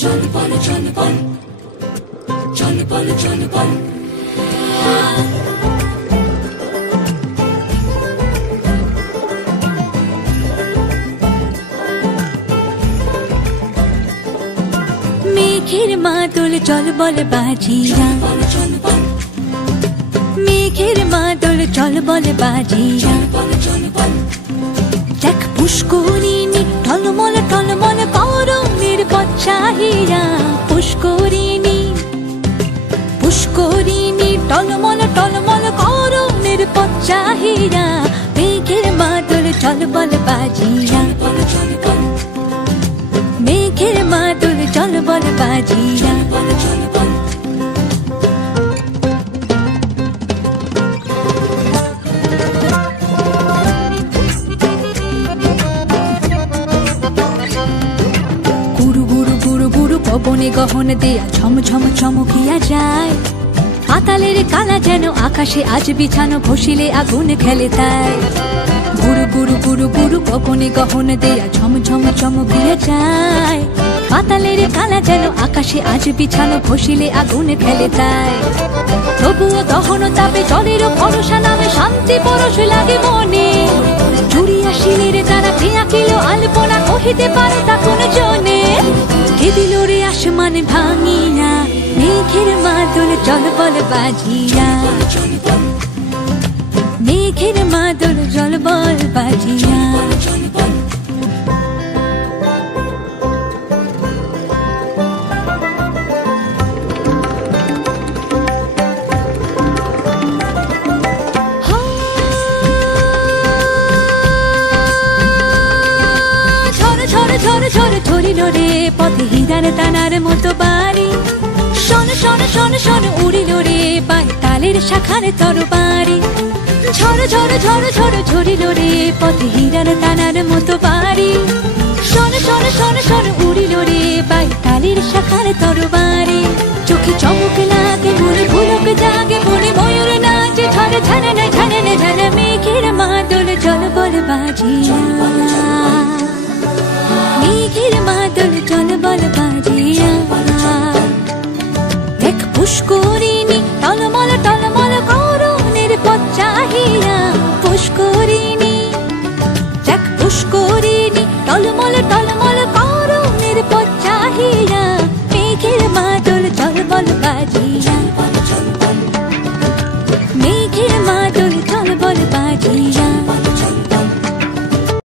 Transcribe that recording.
চল বল চল বল চল বল চল বল মেঘের মাদল চল বল বাজিয়া মেঘের মাদল চল বল বাজিয়া দেখ পুষ্করিণী টলমল টলমল করণের পথ চাহিয়া পুষ্করিণী পুষ্করিণী টলমল টলমল করণের পথ চাহিয়া মেঘের মাদল চল বল বাজিয়া মেঘের মাদল চল বল বাজিয়া গুরু গুরু গুরু গুরু পবনে গহন দেয়া ঝম ঝম চমকিয়া যায় পাতালের কালা যেন আকাশে আজ বিছানো ভসিলে আগুন খেলে তাই গুরু গুরু গুরু গুরু পবনে গহন দেয়া ঝম ঝম চমকিয়া যায় পাতালের কালা যেন আকাশে আজ বিছানো ভসিলে আগুন খেলে তাই তবুও দহন তাপে জলের ভরসা নামে শান্তি পরশ লাগে মনে জুড়িয়া শিলের দ্বারা কে আঁকিল আলপনা কহিতে পারে তা কোন জনে কে দিল রে আসমান ভাঙিয়া মেঘের মাদল চল বল বাজিয়া মেঘের মাদল চল বল বাজিয়া ঝরিল রে পথে হীরার দানার মতো বাড়ি শোন শোন শোন শোন উড়িল রে পায়ে তালের শাখার তরবারি ঝড় ঝড় ঝড় ঝড় ঝরিল রে পথে হীরার দানার মতো বাড়ি শোন শোন শোন শোন উড়িল রে পায়ে তালের শাখার তরবারি চোখে চমক লাগে মনে ভুলক জাগে মনে ময়ূর নাচে ঝড় ঝানা ঝানা ঝানা মেঘের মাদল চল বল বাজিয়া মেঘের মাদল চল বল বাজিয়া দেখ পুষ্করিণী টলমল টলমল করণের পথ চাহিয়া পুষ্করিণী দেখ পুষ্করিণী টলমল টলমল